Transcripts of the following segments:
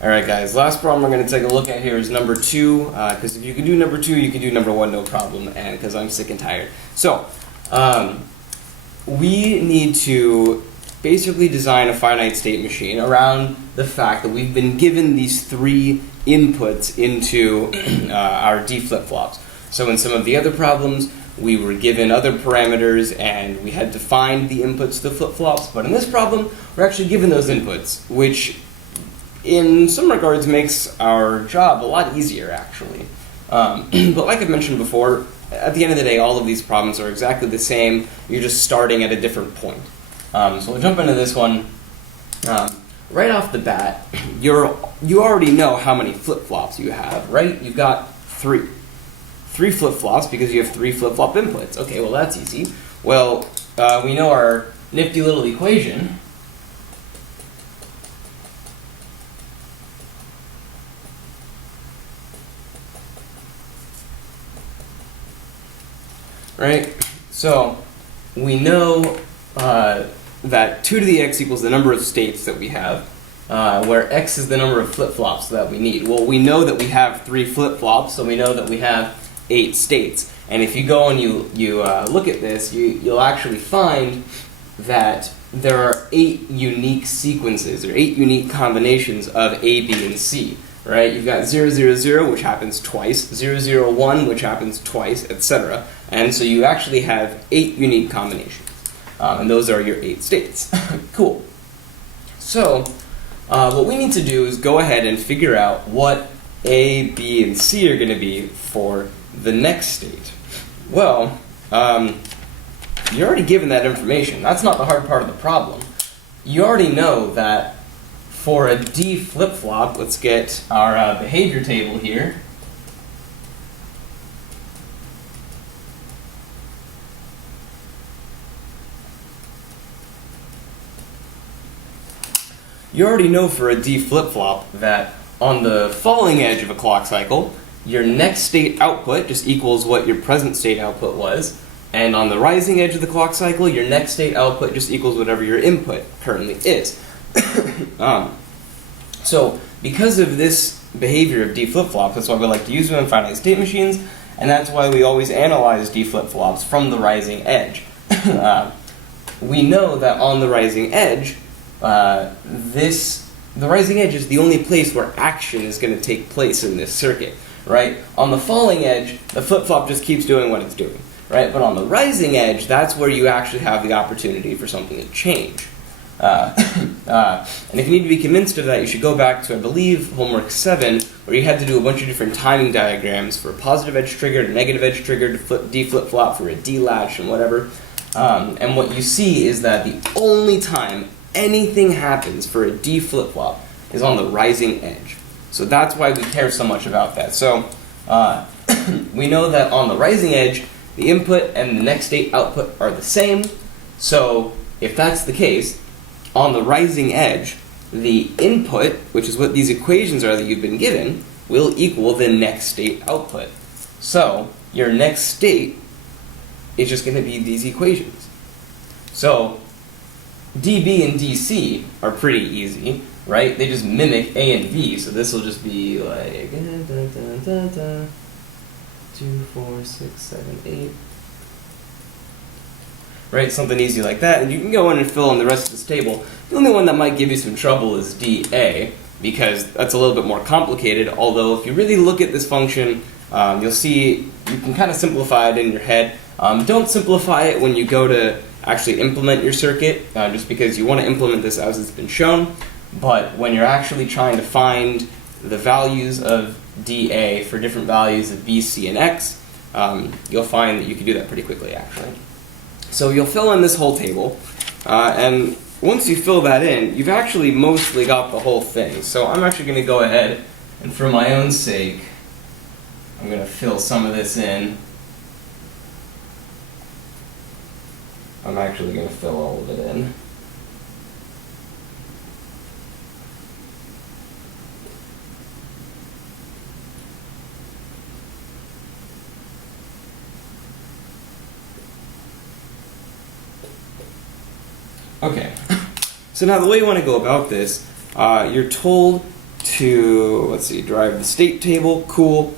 Alright guys, last problem we're going to take a look at here is number 2, because if you can do number 2, you can do number 1 no problem, and because I'm sick and tired. So, we need to basically design a finite state machine around the fact that we've been given these 3 inputs into our D flip-flops. So in some of the other problems, we were given other parameters and we had to find the inputs to the flip-flops, but in this problem, we're actually given those inputs, which in some regards makes our job a lot easier, actually. But like I've mentioned before, at the end of the day, all of these problems are exactly the same. You're just starting at a different point. So we'll jump into this one. Right off the bat, you already know how many flip-flops you have, right? You've got 3. 3 flip-flops because you have 3 flip-flop inputs. Okay, well that's easy. Well, we know our nifty little equation. Right? So, we know that 2 to the x equals the number of states that we have, where x is the number of flip-flops that we need. Well, we know that we have 3 flip-flops, so we know that we have 8 states. And if you go and you look at this, you'll actually find that there are 8 unique sequences, or 8 unique combinations of A, B, and C. Right? You've got 0, 0, 0, which happens twice, 0, 0, 1, which happens twice, etc. And so you actually have 8 unique combinations. And those are your 8 states. Cool. So, what we need to do is go ahead and figure out what A, B, and C are going to be for the next state. Well, you're already given that information. That's not the hard part of the problem. You already know that for a D flip-flop, let's get our behavior table here. You already know for a D flip-flop that on the falling edge of a clock cycle, your next state output just equals what your present state output was, and on the rising edge of the clock cycle, your next state output just equals whatever your input currently is. So, because of this behavior of D flip-flops, that's why we like to use them in finite state machines, and that's why we always analyze D flip-flops from the rising edge. We know that on the rising edge, the rising edge is the only place where action is going to take place in this circuit, right? On the falling edge, the flip-flop just keeps doing what it's doing, right? But on the rising edge, that's where you actually have the opportunity for something to change. And if you need to be convinced of that, you should go back to, I believe, homework 7, where you had to do a bunch of different timing diagrams for a positive edge trigger, a negative edge trigger, to flip D flip-flop for a D latch, and whatever. And what you see is that the only time anything happens for a D flip-flop is on the rising edge. So that's why we care so much about that. So we know that on the rising edge, the input and the next state output are the same. So if that's the case, on the rising edge, the input, which is what these equations are that you've been given, will equal the next state output. So your next state is just going to be these equations. So DB and DC are pretty easy, right? They just mimic A and B, so this will just be like 2, 4, 6, 7, 8. Right, something easy like that, and you can go in and fill in the rest of this table. The only one that might give you some trouble is DA, because that's a little bit more complicated, although if you really look at this function, you'll see you can kind of simplify it in your head. Don't simplify it when you go to actually implement your circuit, just because you want to implement this as it's been shown, but when you're actually trying to find the values of DA for different values of B, C, and X, you'll find that you can do that pretty quickly, actually. So you'll fill in this whole table, and once you fill that in, you've actually mostly got the whole thing. So I'm actually going to go ahead, and for my own sake, I'm going to fill some of this in. I'm actually going to fill all of it in. Okay, so now the way you want to go about this, you're told to, let's see, derive the state table. Cool.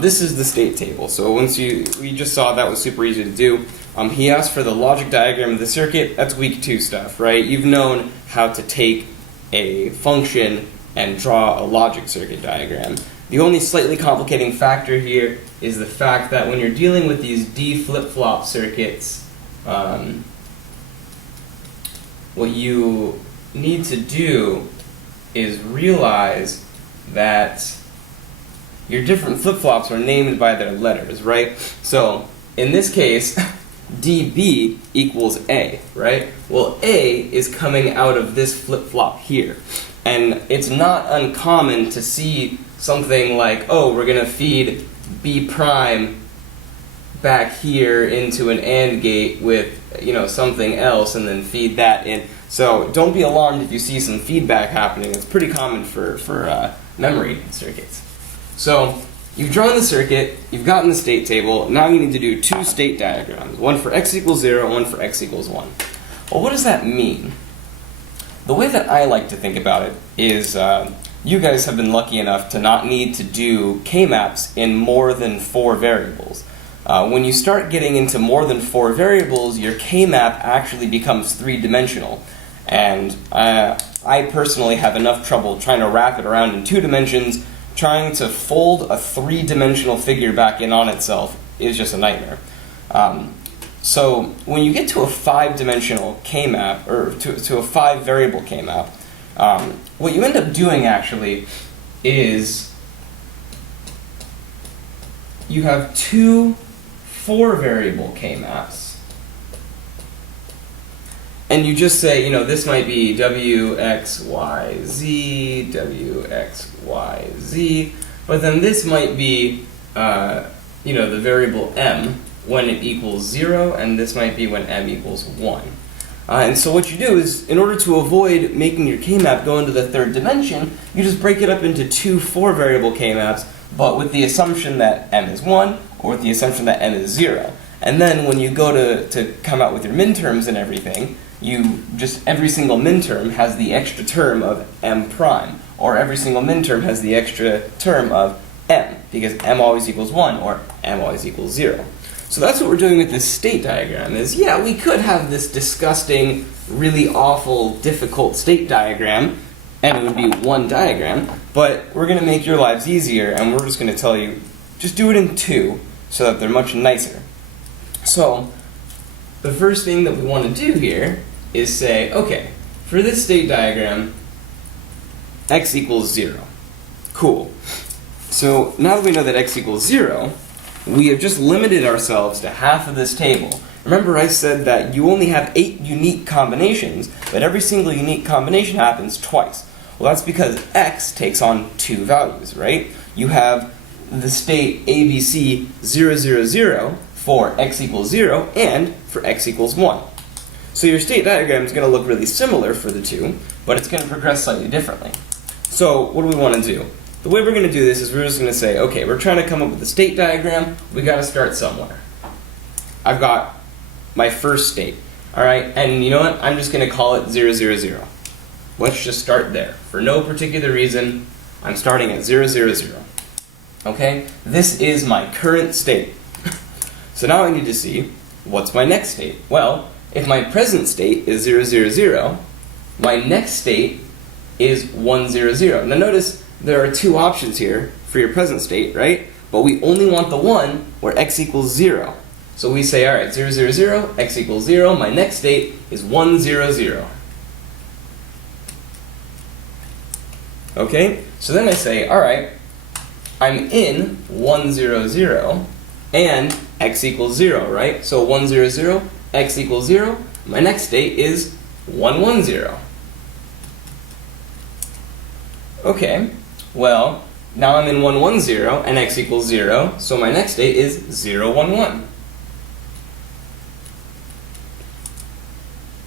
This is the state table. So we just saw that was super easy to do. He asked for the logic diagram of the circuit. That's week 2 stuff, right? You've known how to take a function and draw a logic circuit diagram. The only slightly complicating factor here is the fact that when you're dealing with these D flip-flop circuits, what you need to do is realize that your different flip-flops are named by their letters, right? So in this case, DB equals A, right? Well, A is coming out of this flip-flop here. And it's not uncommon to see something like, oh, we're going to feed B prime back here into an AND gate with, something else and then feed that in. So don't be alarmed if you see some feedback happening. It's pretty common for memory circuits. So you've drawn the circuit, you've gotten the state table, now you need to do 2 state diagrams, one for x equals 0, one for x equals 1. Well, what does that mean? The way that I like to think about it is you guys have been lucky enough to not need to do K-maps in more than 4 variables. When you start getting into more than 4 variables, your K-map actually becomes 3-dimensional. And I personally have enough trouble trying to wrap it around in 2 dimensions. Trying to fold a 3-dimensional figure back in on itself is just a nightmare. So when you get to a 5-dimensional K-map, or to a 5-variable K-map, what you end up doing actually is you have 2 4-variable K-maps. And you just say, this might be W, X, Y, Z, W, X, Y, Z, but then this might be, the variable M when it equals 0, and this might be when M equals 1. And so what you do is, in order to avoid making your K-map go into the 3rd dimension, you just break it up into 2 4-variable K-maps, but with the assumption that M is 1, or with the assumption that M is 0. And then when you go to come out with your minterms and everything, every single minterm has the extra term of M prime, or every single minterm has the extra term of M, because M always equals 1, or M always equals 0. So that's what we're doing with this state diagram, is, yeah, we could have this disgusting, really awful, difficult state diagram, and it would be one diagram, but we're going to make your lives easier, and we're just going to tell you, just do it in 2, so that they're much nicer. So, the first thing that we want to do here is say, okay, for this state diagram, x equals 0. Cool. So now that we know that x equals 0, we have just limited ourselves to half of this table. Remember I said that you only have 8 unique combinations, but every single unique combination happens twice. Well, that's because x takes on 2 values, right? You have the state ABC 0, 0, 0 for x equals 0 and for x equals 1. So your state diagram is going to look really similar for the 2, but it's going to progress slightly differently. So what do we want to do? The way we're going to do this is we're just going to say, okay, we're trying to come up with a state diagram. We got to start somewhere. I've got my first state, all right? And you know what? I'm just going to call it 0, 0, 0. Let's just start there. For no particular reason, I'm starting at 0, 0, 0. Okay? This is my current state. So now I need to see, what's my next state? Well, if my present state is 0, 0, 0, my next state is 1, 0, 0. Now notice there are 2 options here for your present state, right? But we only want the one where x equals 0. So we say, all right, 0, 0, 0, x equals 0. My next state is 1, 0, 0. Okay? So then I say, all right, I'm in 1, 0, 0, and x equals 0, right? So 1, 0, 0, x equals 0. My next state is 1, 1, 0. Okay, well, now I'm in 1, 1, 0, and x equals 0, so my next state is 0, 1, 1.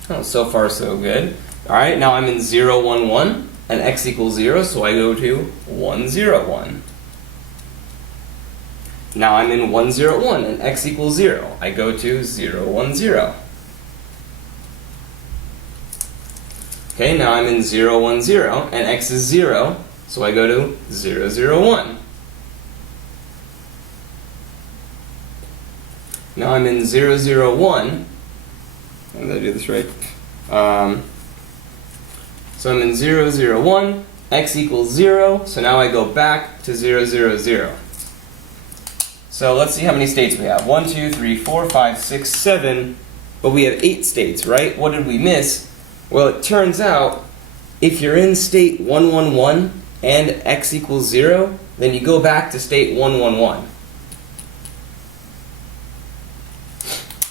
Oh, so far so good. Alright, now I'm in 0, 1, 1, and x equals 0, so I go to 1, 0, 1. Now I'm in 1, 0, 1, and x equals 0. I go to 0, 1, 0. Okay, now I'm in 0, 1, 0, and x is 0, So I go to 0, 0, 1. Now I'm in 0, 0, 1. Did I do this right? So I'm in 0, 0, 1. X equals 0. So now I go back to 0, 0, 0. So let's see how many states we have. 1, 2, 3, 4, 5, 6, 7. But we have 8 states, right? What did we miss? Well, it turns out if you're in state 1, 1, 1 and x equals 0, then you go back to state 1, 1, 1.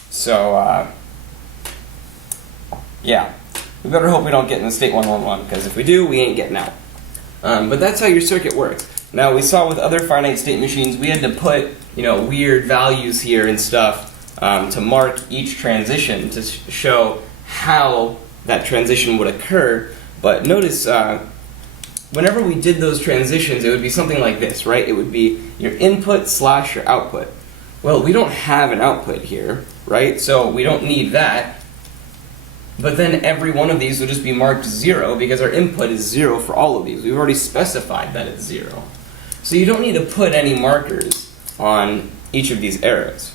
So, yeah, we better hope we don't get in the state 1, 1, 1, because if we do, we ain't getting out. But that's how your circuit works. Now, we saw with other finite state machines, we had to put, weird values here and stuff to mark each transition to show how that transition would occur. But notice, whenever we did those transitions, it would be something like this, right? It would be your input slash your output. Well, we don't have an output here, right? So we don't need that. But then every one of these will just be marked 0 because our input is 0 for all of these. We've already specified that it's 0. So you don't need to put any markers on each of these arrows.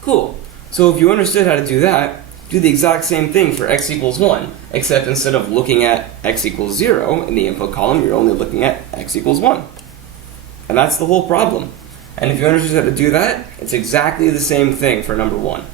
Cool. So if you understood how to do that, do the exact same thing for x equals 1, except instead of looking at x equals 0 in the input column, you're only looking at x equals 1. And that's the whole problem. And if you understood how to do that, it's exactly the same thing for number 1.